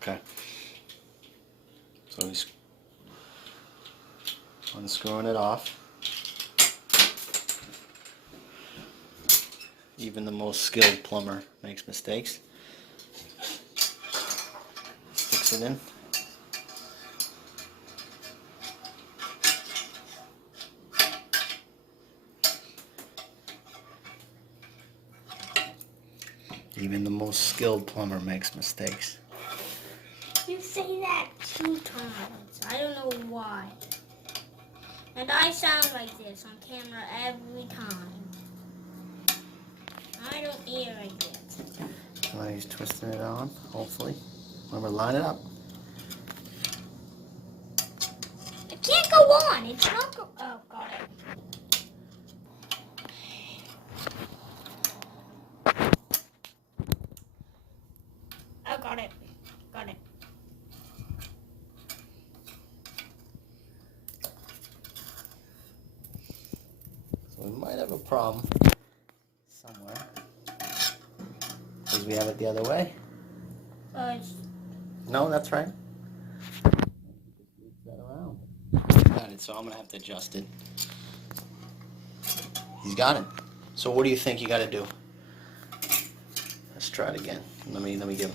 Okay. So he's unscrewing it off. Even the most skilled plumber makes mistakes. Sticks it in. Even the most skilled plumber makes mistakes. You say that 2 times. I don't know why. And I sound like this on camera every time. I don't hear like this. Now he's twisting it on, hopefully. Remember, line it up. It can't go on. It's not go. Oh, got it. Oh, got it. Got it. So we might have a problem somewhere. Because we have it the other way. No, that's right. That around. Got it, so I'm going to have to adjust it. He's got it. So what do you think you got to do? Let's try it again. Let me give him.